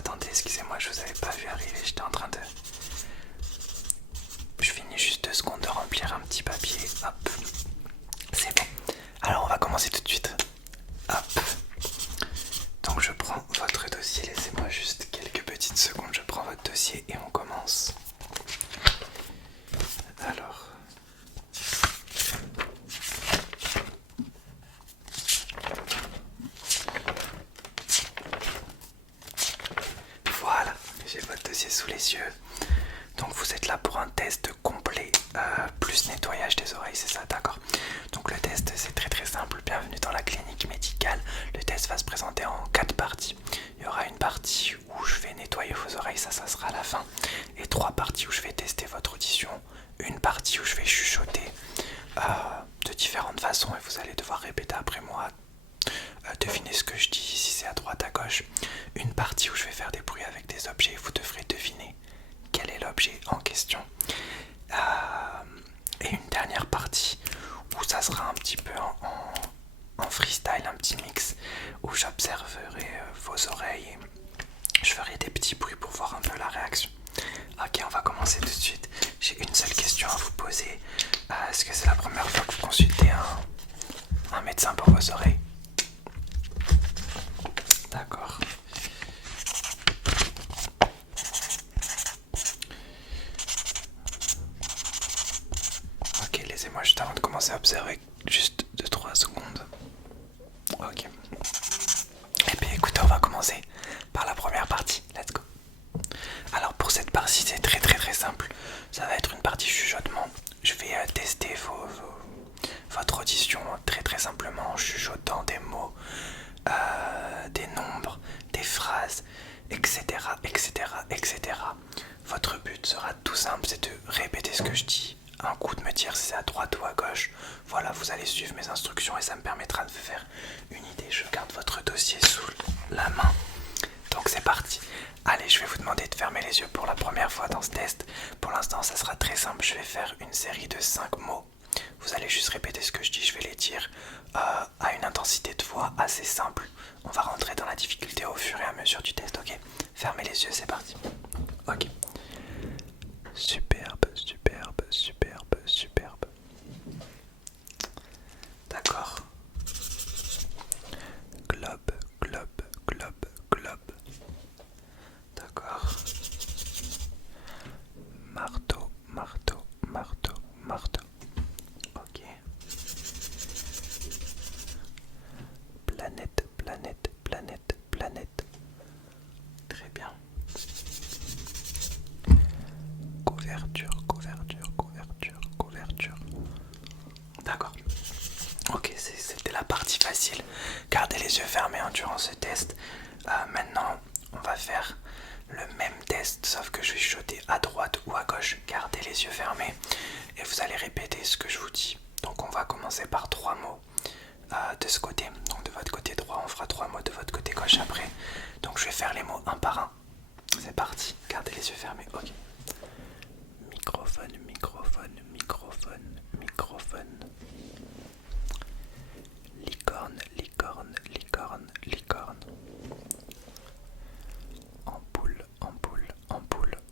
attendez, excusez-moi, je vous avais pas vu arriver, j'étais en train de... Je finis juste 2 secondes de remplir un petit papier, hop, c'est bon. Alors on va commencer tout de suite, hop. Donc je prends votre dossier, laissez-moi juste quelques petites secondes, je prends votre dossier et on commence. Alors... Voilà, j'ai votre dossier sous les yeux. Donc vous êtes là pour un test complet, plus nettoyage des oreilles, c'est ça, d'accord. Donc le test c'est très simple, bienvenue dans la clinique médicale. Le test va se présenter en 4 parties. Il y aura une partie où je vais nettoyer vos oreilles, ça sera à la fin. Et 3 parties où je vais tester votre audition. Une partie où je vais chuchoter de différentes façons et vous allez devoir répéter après moi. Devinez ce que je dis, si c'est à droite, à gauche. Une partie où je vais faire des bruits avec des objets et vous devrez deviner quel est l'objet en question. Et une dernière partie où ça sera un petit peu en freestyle, un petit mix, où j'observerai vos oreilles et je ferai des petits bruits pour voir un peu la réaction. Ok, on va commencer tout de suite. J'ai une seule question à vous poser. Est-ce que c'est la première fois que vous consultez un médecin pour vos oreilles? D'accord. Ok, laissez-moi juste avant de commencer à observer, juste 2-3 secondes. Ok. Eh bien écoutez, on va commencer par la première partie. Let's go. Alors pour cette partie, c'est très simple. Ça va être une partie chuchotement. Je vais tester votre audition très simplement en chuchotant des mots, des nombres, des phrases, etc. Votre but sera tout simple, c'est de répéter ce que je dis. Un coup de me dire si c'est à droite ou à gauche. Voilà, vous allez suivre mes instructions et ça me permettra de vous faire une idée. Je garde votre dossier sous la main. Donc c'est parti. Allez, je vais vous demander de fermer les yeux pour la première fois dans ce test. Pour l'instant, ça sera très simple. Je vais faire une série de 5 mots. Vous allez juste répéter ce que je dis. Je vais les dire à une intensité de voix assez simple. On va rentrer dans la difficulté au fur et à mesure du test, ok? Fermez les yeux, c'est parti. Ok. Superbe. D'accord. Globe. D'accord. Marteau. Ok. Planète. Très bien. Couverture. D'accord. Ok, c'était la partie facile. Gardez les yeux fermés durant ce test. Maintenant, on va faire le même test, sauf que je vais chuchoter à droite ou à gauche. Gardez les yeux fermés et vous allez répéter ce que je vous dis. Donc on va commencer par 3 mots de ce côté. Donc de votre côté droit, on fera 3 mots de votre côté gauche après. Donc je vais faire les mots un par un. C'est parti, gardez les yeux fermés. Ok. Microphone. Licorne.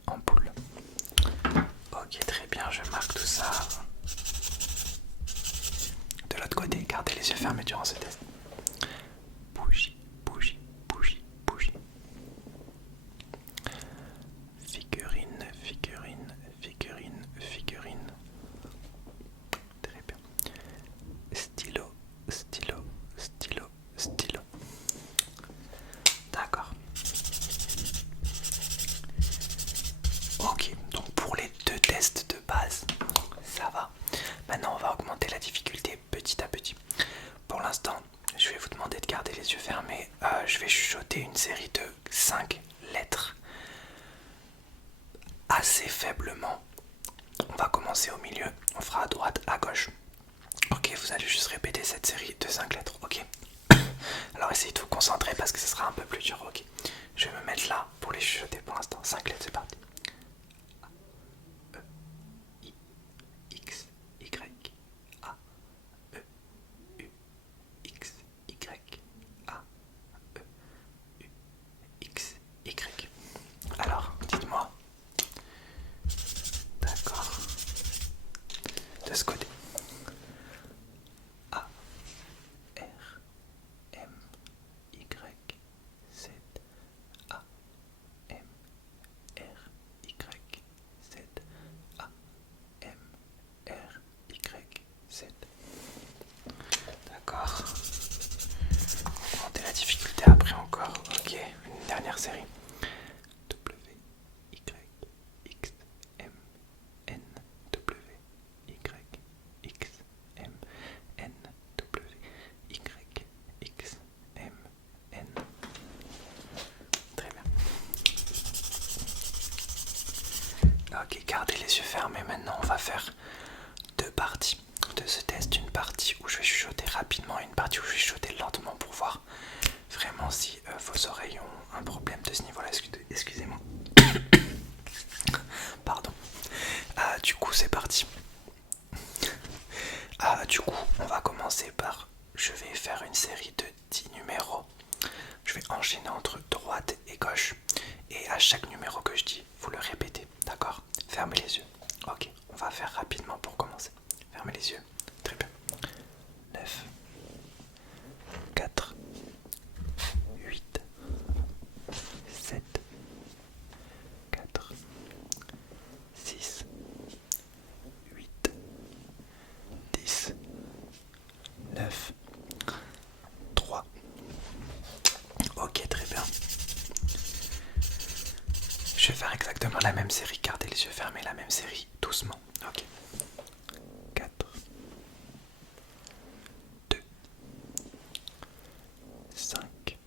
Ampoule. Ok, très bien, je marque tout ça. De l'autre côté, gardez les yeux fermés durant ce test. Bougie. Figurine. Très bien. Stylo. D'accord. Ok, donc pour les 2 tests de base, ça va. Maintenant, on va augmenter la difficulté petit à petit. Pour l'instant, je vais vous demander de garder les yeux fermés. Je vais chuchoter une série de 5 lettres assez faiblement. On va commencer au milieu, on fera à droite, à gauche. Ok, vous allez juste répéter cette série de 5 lettres, ok? Alors essayez de vous concentrer parce que ce sera un peu plus dur, ok? Je vais me mettre là pour les chuchoter pour l'instant. 5 lettres, c'est parti. I, X, Y, A, E, U, X, Y, A, E, U, X, Y. Ok, gardez les yeux fermés. Maintenant, on va faire deux parties de ce test. Une partie où je vais chuchoter rapidement et une partie où je vais chuchoter lentement pour voir vraiment si vos oreilles ont un problème de ce niveau-là. Excusez-moi. Pardon. Du coup, c'est parti. Du coup, on va commencer par... Je vais faire une série de 10 numéros. Je vais enchaîner entre droite et gauche. Et à chaque numéro que je dis, vous le répétez. D'accord? Fermez les yeux. Ok, on va faire rapidement pour commencer. Fermez les yeux. Très bien. 9, 4, 8, 7, 4, 6, 8, 10, 9, 3. Ok, très bien. Je vais faire exactement la même série. Gardez les yeux fermés, la même série, doucement. Ok. 4, 2, 5,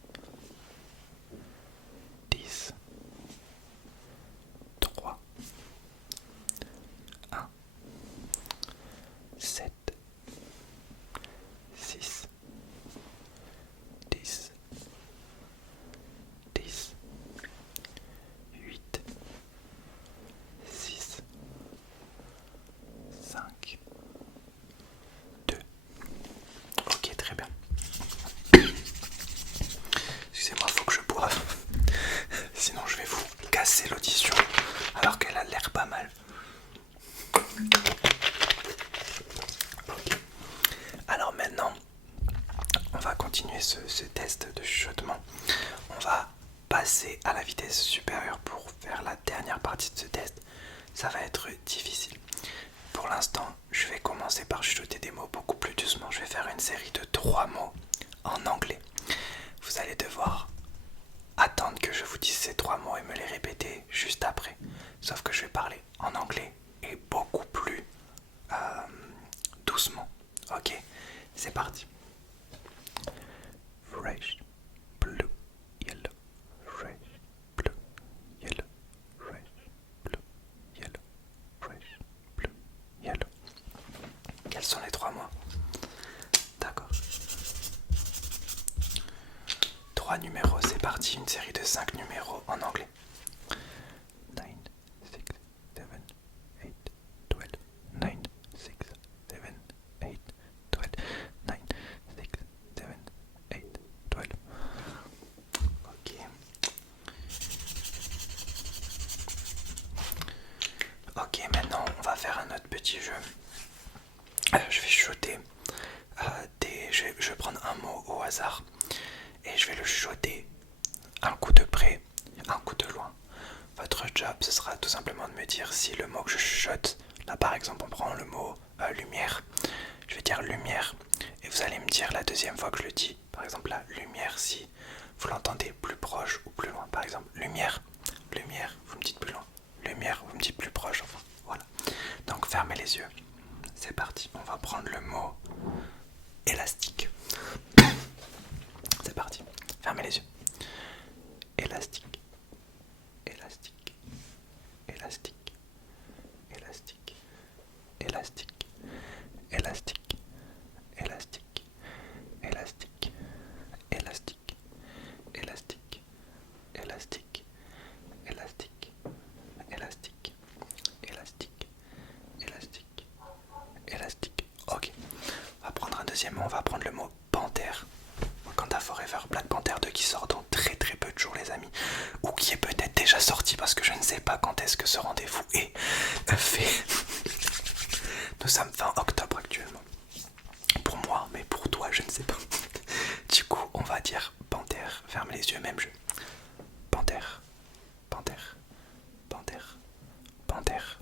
10, 3, 1, 7, 6, 10, 10, 8, 6, 5, 2. Ok, très bien. Excusez-moi, faut que je boive. Sinon je vais vous casser l'audition alors qu'elle a l'air pas mal. Alors maintenant, on va continuer ce test de chuchotement. On va passer à la vitesse supérieure pour faire la dernière partie de ce test. Ça va être difficile. Pour l'instant, je vais commencer par chuchoter des mots beaucoup plus doucement. Je vais faire une série de 3 mots en anglais. Vous allez devoir attendre que je vous dise ces 3 mots et me les répéter juste après. Sauf que je vais parler en anglais et beaucoup plus doucement. Ok, c'est parti. Fresh, blue, yellow, fresh, blue, yellow, fresh, blue, yellow, fresh, blue, yellow. Quels sont les 3 mots? D'accord. 3 numéros, c'est parti, une série de 5 numéros en anglais. 9, 6, 7, 8, 12. 9, 6, 7, 8, 12. 9, 6, 7, 8, 12. Ok. Ok, maintenant on va faire un autre petit jeu. Je vais chuchoter je vais prendre un mot au hasard et je vais le chuchoter un coup de près, un coup de loin. Votre job, ce sera tout simplement de me dire si le mot que je chuchote, là par exemple on prend le mot lumière, je vais dire lumière et vous allez me dire la deuxième fois que je le dis, par exemple la lumière, si vous l'entendez plus proche ou plus loin. Par exemple lumière, lumière, vous me dites plus loin, lumière, vous me dites plus proche, enfin voilà. Donc fermez les yeux, c'est parti, on va prendre le mot élastique. C'est parti, fermez les yeux. Élastique, élastique, élastique, élastique, élastique, élastique, élastique, élastique, élastique, élastique, élastique, élastique, élastique, élastique, élastique, élastique. Ok, on va prendre un deuxième mot, on va prendre le mot panthère. Wakanda Forever, Black Panther 2 qui sort dans très très peu de jours les amis, ou qui est peut-être déjà sorti parce que je ne sais pas quand est-ce que ce rendez-vous est fait. Nous sommes fin octobre actuellement. Pour moi, mais pour toi je ne sais pas. Du coup on va dire panthère, ferme les yeux, même jeu. Panthère, panthère, panthère, panthère,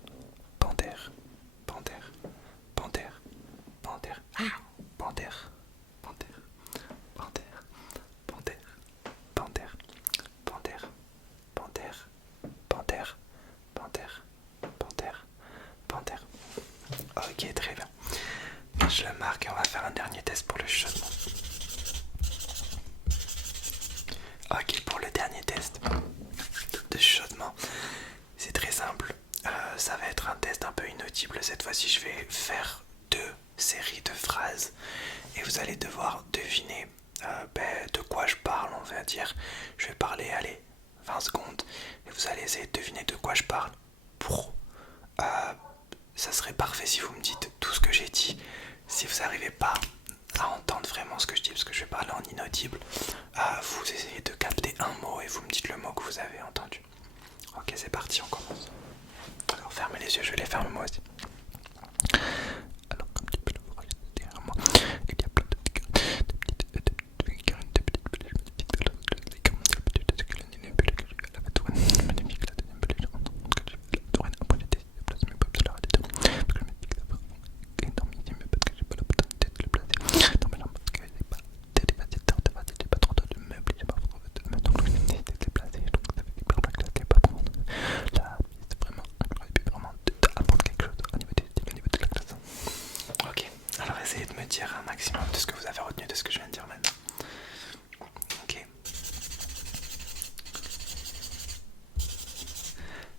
panthère, panthère, panthère, panthère, panthère, panthère, panthère, panthère, panthère, panthère, panthère, panthère, panthère, panthère, panthère. Ok, très bien. Je le marque et on va faire un dernier test pour le chuchotement. Ok, pour le dernier test de chuchotement, c'est très simple. Ça va être un test un peu inaudible. Cette fois-ci, je vais faire 2 séries de phrases et vous allez devoir deviner de quoi je parle, on va dire. Je vais parler, allez, 20 secondes et vous allez essayer de deviner de quoi je parle. Ça serait parfait si vous me dites tout ce que j'ai dit. Si vous n'arrivez pas à entendre vraiment ce que je dis, parce que je vais parler en inaudible, vous essayez de capter un mot et vous me dites le mot que vous avez entendu. Ok, c'est parti, on commence. Alors fermez les yeux, je vais les fermer moi aussi. Alors comme tu peux le voir derrière moi, il y a plein de petites figurines, de petites peluches magnifiques, de petites peluches que je vais à la Batouane, magnifique, la deuxième peluche, en tant que je vais à la Touraine, après j'ai décidé de placer mes pops sur la radio, parce que je me dis que ça va énormissime, mais parce que j'ai pas la opportunité de le placer dans mes jambes, parce que j'ai pas de j'ai pas trop de meubles, j'ai pas trop de meubles, donc je me dis de les placer, je trouve que ça fait hyper bien que je les pas prendre. Là, c'est vraiment incroyable, et puis vraiment d'apprendre quelque chose au niveau des styles, au niveau de la classe. Ok, alors essayez de me dire un maximum de ce que vous avez retenu de ce que je viens de dire maintenant. Ok.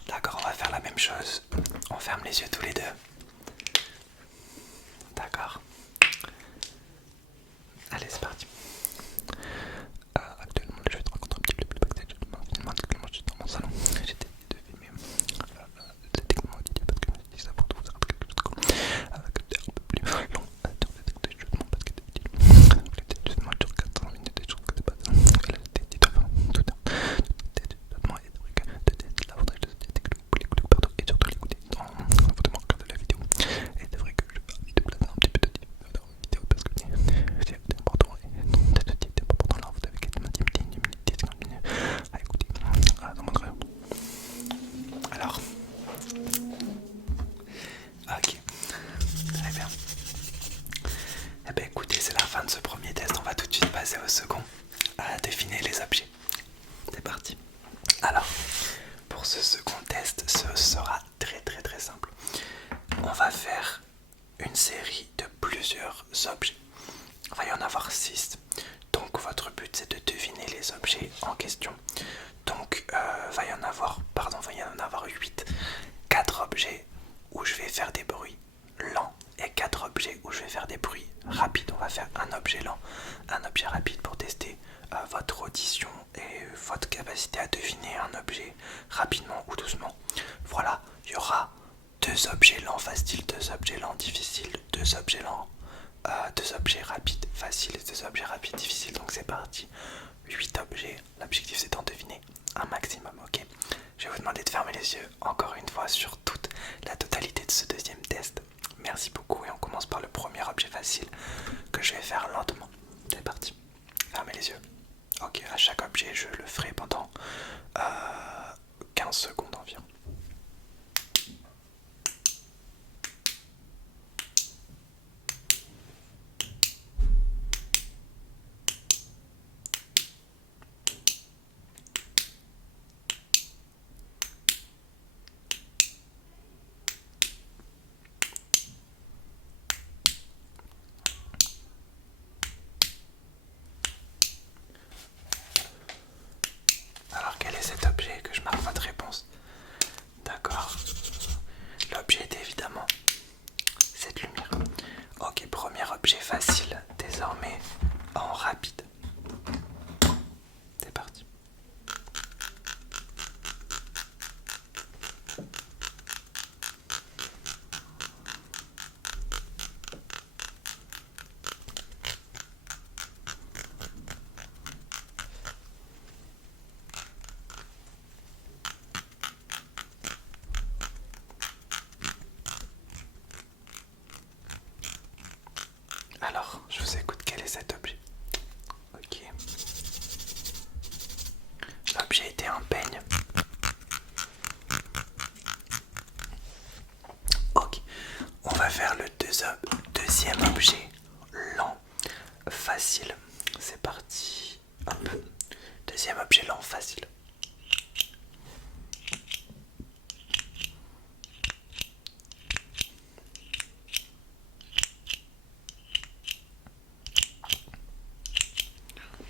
D'accord, on va faire la même chose. On ferme les yeux tous les deux. D'accord. Allez, c'est parti. Actuellement, je vais te raconter un petit peu plus backstage de mon film. Actuellement, je suis dans mon salon. J'ai décidé de filmer le techno audio parce que je me suis dit ça pour vous faire quelque chose de cool. Avec un peu plus long sur les textes justement parce que justement sur 400 minutes et je trouve que c'est pas ça. Elle a été dit avant tout un justement et c'est vrai que de tester l'avantage de ce test que vous pouvez l'écouter partout et surtout l'écouter dans votre manque de la vidéo. Et c'est vrai que je vais envie de placer un petit peu de dans la vidéo parce que c'est important et non peut-être c'est pas important là vous avez quasiment 10 minutes, 10 minutes à écouter dans mon grève. Alors ok, très bien. Eh bien écoutez, c'est la fin de ce premier test, on va tout de suite passer au second, à deviner les objets. C'est parti. Alors, pour ce second test, ce sera très simple. On va faire une série de plusieurs objets. Il va y en avoir 6. Donc votre but c'est de deviner les objets en question. Donc va y en avoir 8. 4 objets où je vais faire des bruits lents et 4 objets où je vais faire des bruits rapides. On va faire un objet lent, un objet rapide pour tester votre audition et votre capacité à deviner un objet rapidement ou doucement. Voilà, il y aura 2 objets lents faciles, 2 objets lents difficiles, 2 objets lents, 2 objets rapides faciles et 2 objets rapides difficiles. Donc c'est parti, 8 objets. L'objectif c'est d'en deviner un maximum, ok. Je vais vous demander de fermer les yeux encore une fois sur toute la totalité de ce deuxième test. Merci beaucoup et on commence par le premier objet facile que je vais faire lentement. C'est parti. Fermez les yeux. Ok, à chaque objet je le ferai pendant 15 secondes environ. Alors quel est cet objet que je marque votre réponse? D'accord. L'objet est évidemment cette lumière. Ok, premier objet facile, désormais en rapide. C'est parti. Alors, je vous écoute, quel est cet objet? Ok. L'objet était un peigne. Ok. On va faire le deuxième objet lent, facile. C'est parti. Hop. Deuxième objet lent, facile.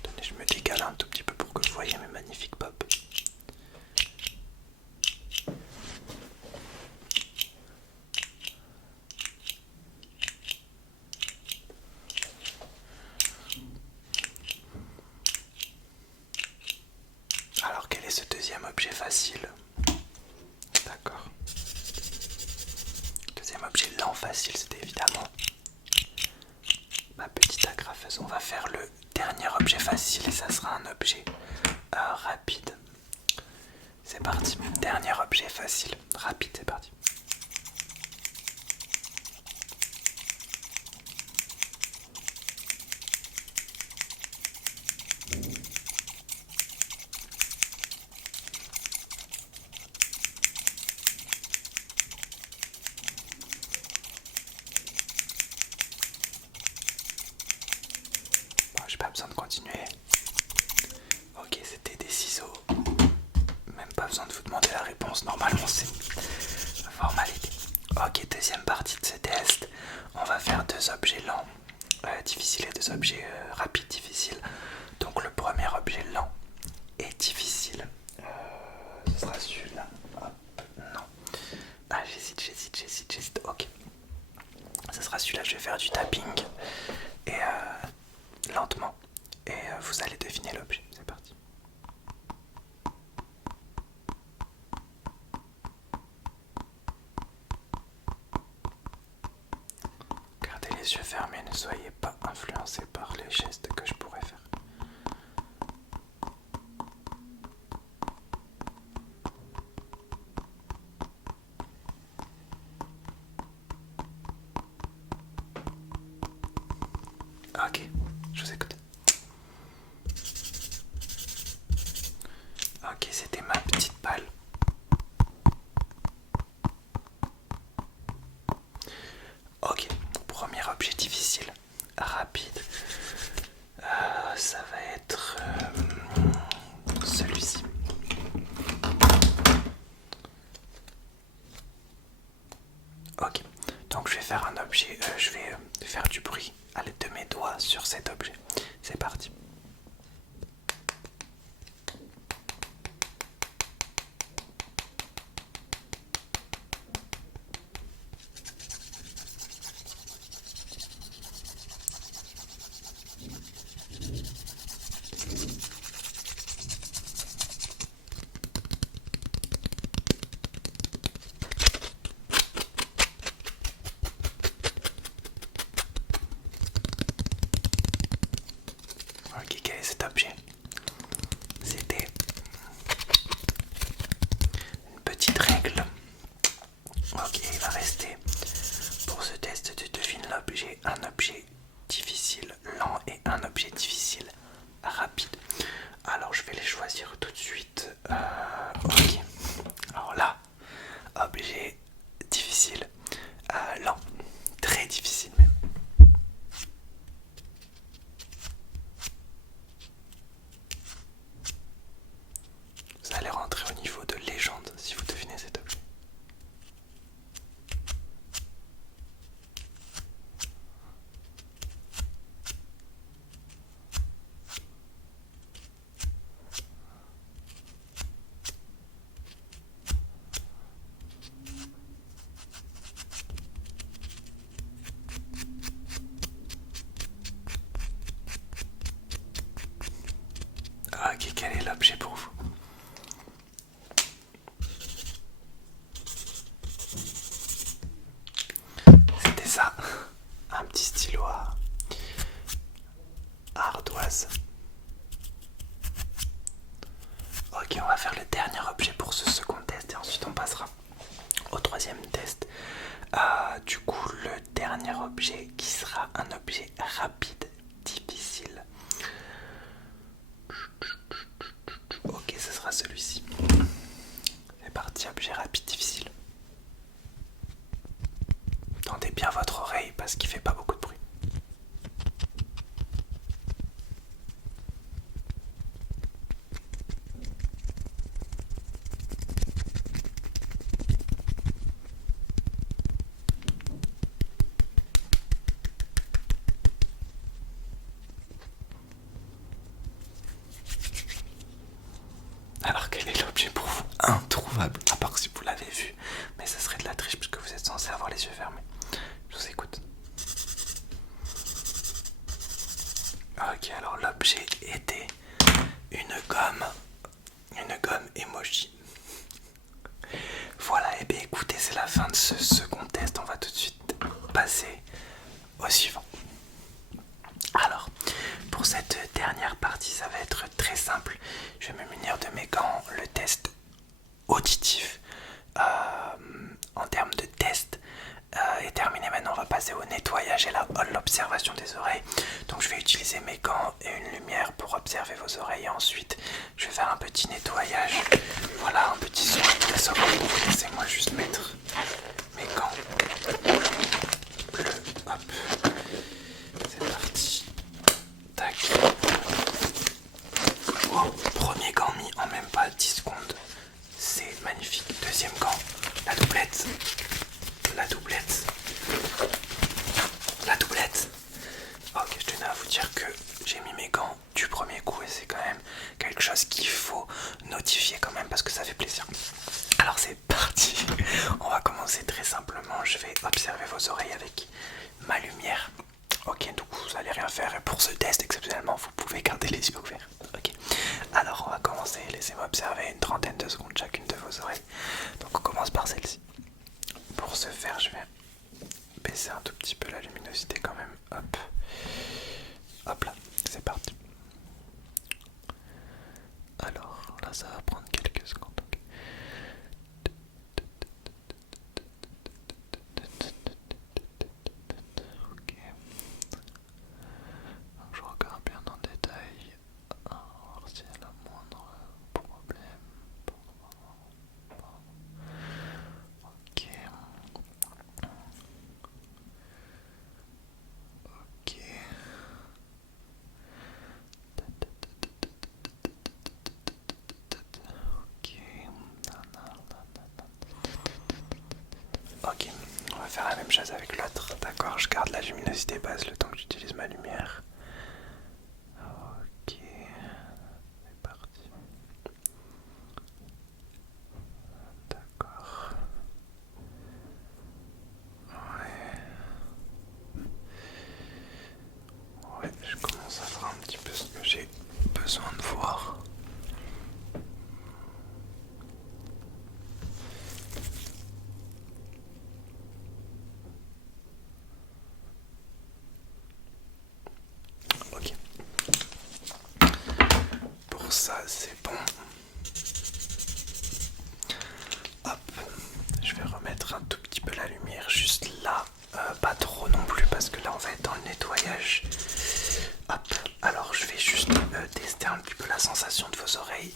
Attendez, je me décale un tout petit peu pour que vous voyez mes magnifiques pops. objet facile. D'accord. Deuxième objet lent facile, c'était évidemment ma petite agrafeuse. On va faire le dernier objet facile et ça sera un objet rapide. C'est parti. Dernier objet facile, rapide, c'est parti. Bon, j'ai pas besoin de continuer. Ok, c'était des ciseaux. Même pas besoin de vous demander la réponse. Normalement, c'est formalité. Ok, deuxième partie de ce test. On va faire deux objets lents difficiles et deux objets rapides difficiles. Donc le premier objet lent et difficile, ce sera celui-là. Non. Ah, j'hésite. Ok. Ce sera celui-là. Je vais faire du tapping et lentement. Et vous allez deviner l'objet. C'est parti. Gardez les yeux fermés, ne soyez pas influencés par les gestes que je pourrais faire. Ok, je vous écoute. Ok, c'était ma petite balle. Ok, premier objet difficile, rapide. Ça va être celui-ci. Ok, donc je vais faire un objet, je vais faire du bruit à l'aide de mes doigts sur cet objet. C'est parti. Ok, quel est cet objet? C'était une petite règle. Ok, il va rester pour ce test de devine l'objet, un objet difficile lent et un objet difficile rapide. Alors je vais les choisir tout de suite. Ok. Alors là, objet difficile, lent, très difficile même. Vous allez rentrer au niveau de légende si vous devinez cet objet. Ok, quel est l'objet pour vous? C'était ça, un petit stylo à ardoise. Ok, on va faire le dernier objet pour ce second test et ensuite on passera au troisième test. Du coup, le dernier objet qui sera un objet rapide, difficile. Ok, ce sera celui-ci. C'est parti, objet rapide, difficile. Tendez bien votre oreille parce qu'il fait pas beaucoup de bruit. Alors quel est l'objet pour vous? Introuvable, à part si vous l'avez vu, mais ça serait de la triche puisque vous êtes censé avoir les yeux fermés. Je vous écoute. Ok, alors l'objet était une gomme emoji. Voilà, et bien écoutez, c'est la fin de ce second test. On va tout de suite passer au suivant. Alors, pour cette dernière partie, ça va être très simple. Je vais me munir de mes gants. Le test auditif en termes de test est terminé. Maintenant, on va passer au nettoyage et l'observation des oreilles. Donc, je vais utiliser mes gants et une lumière pour observer vos oreilles. Et ensuite, je vais faire un petit nettoyage. Voilà, un petit soin des oreilles. Laissez-moi juste mettre mes gants bleus. Hop, c'est parti. Tac. Oh, premier gant mis en même pas 10 secondes. C'est magnifique. Deuxième gant, la doublette. La doublette. La doublette. Ok, je tenais à vous dire que j'ai mis mes gants du premier coup et c'est quand même quelque chose qu'il faut notifier quand même parce que ça fait plaisir. Alors c'est parti. On va commencer très simplement. Je vais observer vos oreilles avec ma lumière. Ok, donc vous allez rien faire et pour ce test exceptionnellement vous pouvez garder les yeux ouverts. Ok, alors on va commencer. Laissez-moi observer une trentaine de secondes chacune de vos oreilles. Donc on commence par celle-ci. Pour ce faire, je vais baisser un tout petit peu la luminosité quand même. Hop, hop là, c'est parti. Alors là, ça va prendre quelques secondes. Okay. Ok. Donc, je regarde bien en détail. Alors s'il y a le moindre problème. Ok. Ok. Ok, on va faire la même chose avec l'autre. D'accord, je garde la luminosité basse le temps que j'utilise ma lumière. Ok, c'est parti. D'accord. Ouais, je commence à voir un petit peu ce que j'ai besoin de voir. Ok. Pour ça, c'est bon. Hop, je vais remettre un tout petit peu la lumière juste là. Pas trop non plus parce que là on va être dans le nettoyage. Hop, alors je vais juste tester un petit peu la sensation de vos oreilles.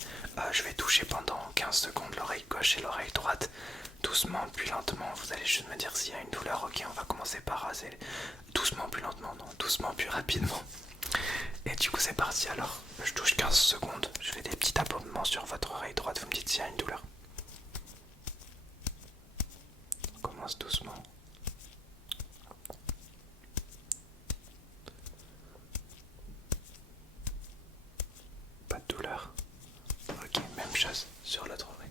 Je vais toucher pendant 15 secondes l'oreille gauche et l'oreille droite. Doucement puis lentement, vous allez juste me dire s'il y a une douleur. Ok, on va commencer par raser. Doucement puis lentement, non, doucement puis rapidement. Et du coup c'est parti alors. Je touche 15 secondes. Je fais des petits tapotements sur votre oreille droite. Vous me dites s'il y a une douleur. On commence doucement. Pas de douleur. Ok, même chose sur l'autre oreille.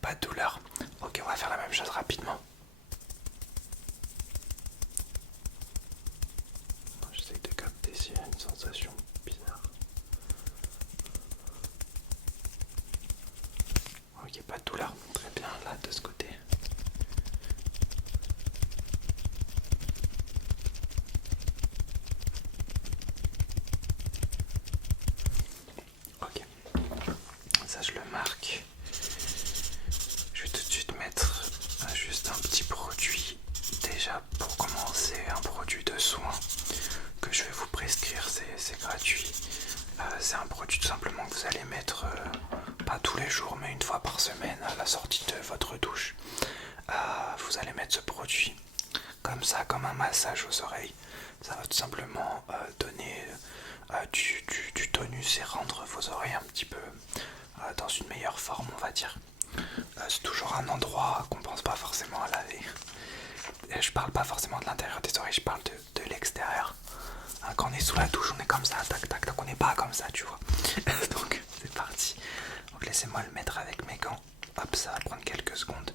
Pas de douleur. Ok, on va faire la même chose rapidement. J'essaie de capter s'il y a une sensation bizarre. Ok, pas de douleur. Très bien, là de ce côté. Ok, ça je le marque. Je vais tout de suite mettre juste un petit produit. Déjà pour commencer, un produit de soin que je vais vous prescrire, c'est gratuit. C'est un produit tout simplement que vous allez mettre pas tous les jours mais une fois par semaine à la sortie de votre douche. Vous allez mettre ce produit comme ça, comme un massage aux oreilles. Ça va tout simplement donner du tonus et rendre vos oreilles un petit peu dans une meilleure forme, on va dire. C'est toujours un endroit qu'on pense pas forcément à laver. Et je parle pas forcément de l'intérieur des oreilles, je parle de l'extérieur. Quand on est sous la douche, on est comme ça, tac tac tac, on n'est pas comme ça, tu vois. Donc c'est parti. Donc laissez-moi le mettre avec mes gants. hop, ça va prendre quelques secondes.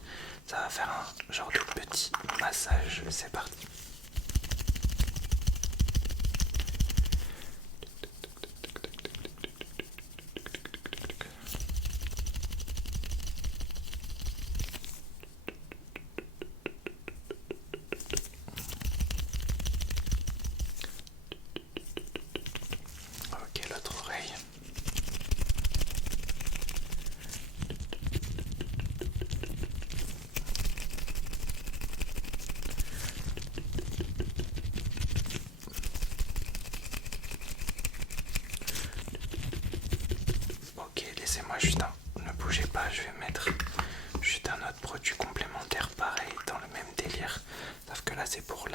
Ça va faire un genre de petit massage. C'est parti. Ok, l'autre oreille. Ok, laissez-moi juste ne bougez pas, je vais mettre juste un autre produit complémentaire pareil dans le même délire. Sauf que là c'est pour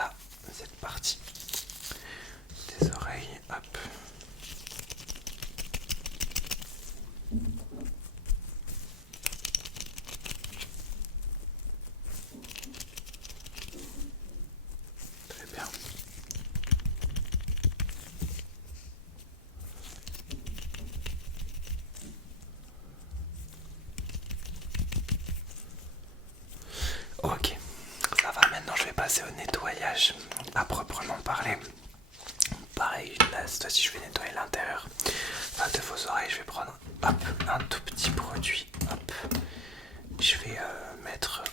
cette partie des oreilles, hop. Très bien. Ok, ça va, maintenant je vais passer au nettoyage à proprement parler. Pareil, là cette fois-ci je vais nettoyer l'intérieur de vos oreilles. Je vais prendre hop, un tout petit produit, hop. Je vais mettre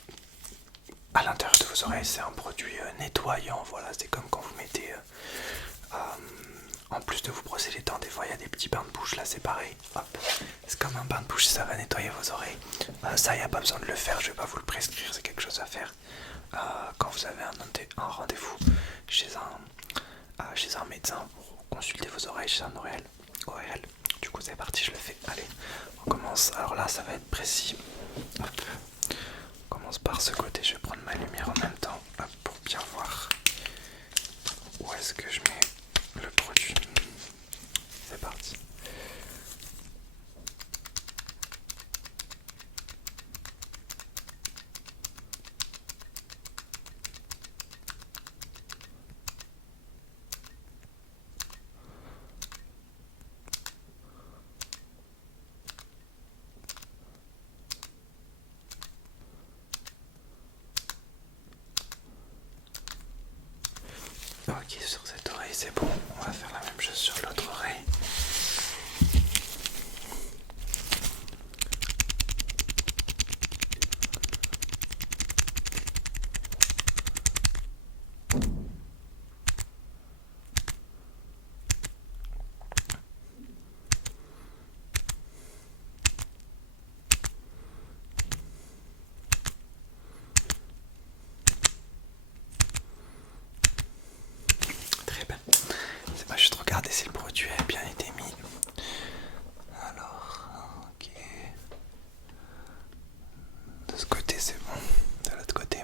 à l'intérieur de vos oreilles, c'est un produit nettoyant, voilà, c'est comme quand vous mettez en plus de vous brosser les dents, des fois il y a des petits bains de bouche, là c'est pareil, hop, c'est comme un bain de bouche, ça va nettoyer vos oreilles. Ça, il n'y a pas besoin de le faire, je vais pas vous le prescrire, c'est quelque chose à faire quand vous avez un rendez-vous chez un médecin pour consulter vos oreilles, chez un ORL. Du coup c'est parti, je le fais. Allez, on commence. Alors là ça va être précis. Hop. On commence par ce côté, je vais prendre ma lumière en même temps, hop, pour bien voir où est-ce que je mets le produit. C'est parti. Ok, sur cette oreille c'est bon, on va faire la même chose sur l'autre oreille. Très bien. C'est pas juste regarder si le produit a bien été mis. Alors, ok. De ce côté c'est bon, de l'autre côté.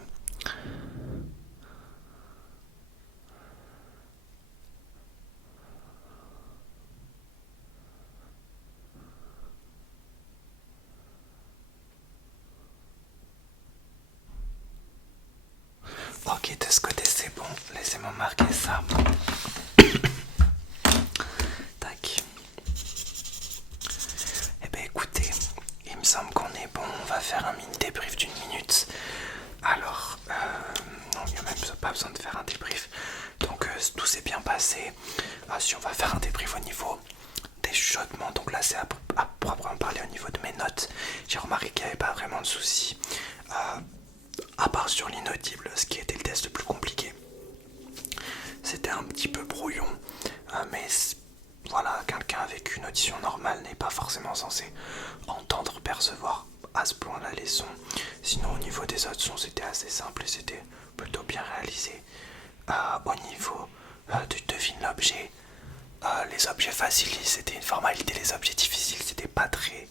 Ok, de ce côté c'est bon, laissez-moi marquer ça. Tac. Eh ben écoutez, il me semble qu'on est bon, on va faire un mini débrief d'une minute. Alors, non, il n'y a même pas besoin de faire un débrief. Donc tout s'est bien passé. Si on va faire un débrief au niveau des chuchotements, donc là c'est à proprement parler au niveau de mes notes. J'ai remarqué qu'il n'y avait pas vraiment de soucis. À part sur l'inaudible, ce qui était le test le plus compliqué. C'était un petit peu brouillon, mais voilà, quelqu'un avec une audition normale n'est pas forcément censé entendre, percevoir à ce point-là les sons. Sinon au niveau des autres sons c'était assez simple et c'était plutôt bien réalisé. Au niveau du devine l'objet, les objets faciles c'était une formalité, les objets difficiles c'était pas très...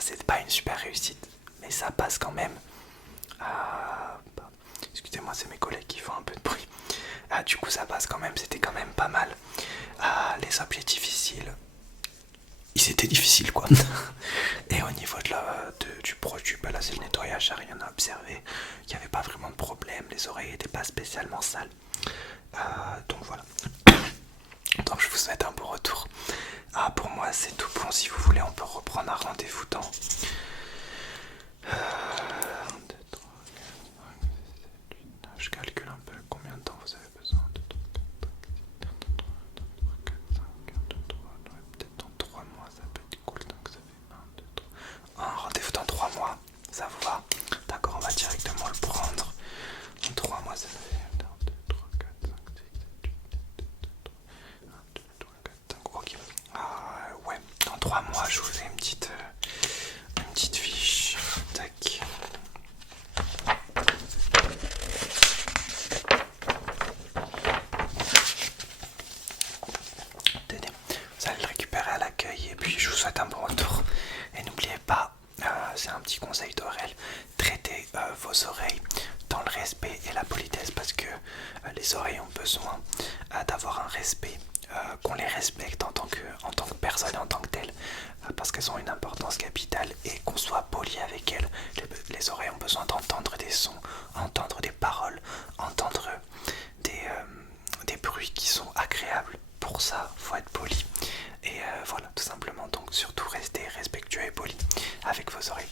c'était pas une super réussite, mais ça passe quand même. Excusez-moi, c'est mes collègues qui font un peu de bruit. Du coup ça passe quand même, c'était quand même pas mal. Les objets difficiles, ils étaient difficiles quoi. Et au niveau du produit, bah là c'est le nettoyage, j'ai rien à observer. Il n'y avait pas vraiment de problème, les oreilles n'étaient pas spécialement sales. Donc voilà. Donc je vous souhaite un bon retour. Pour moi c'est tout bon, si vous voulez on peut reprendre un rendez-vous dans 1, 2, 3, 4, 5, 6, 7, 8, 9. Je calcule un peu combien de temps vous avez besoin. 1, 2, 3, 4, 5, 1, 2, 3, ouais, peut-être dans 3 mois ça peut être cool. Donc ça fait 1, 2, 3. Un rendez-vous dans 3 mois, ça vous va? D'accord, on va directement le prendre. Dans 3 mois ça fait 1, 2, 3, 4, 5, 6, 7, 8, 9, 1, 2, 3, 4, 5, ok. Ouais, dans 3 mois je vous fais une petite fiche. Tac. Tenez, vous allez le récupérer à l'accueil et puis je vous souhaite un bon retour. Et n'oubliez pas, c'est un petit conseil d'Aurel, traitez vos oreilles dans le respect et la politesse parce que les oreilles ont besoin d'avoir un respect, qu'on les respecte en tant que personne et en tant que telle, parce qu'elles ont une importance capitale et qu'on soit poli avec elles. Les oreilles ont besoin d'entendre des sons, entendre des paroles, entendre des bruits qui sont agréables. Pour ça, faut être poli. Et voilà, tout simplement. Donc surtout restez respectueux et poli avec vos oreilles.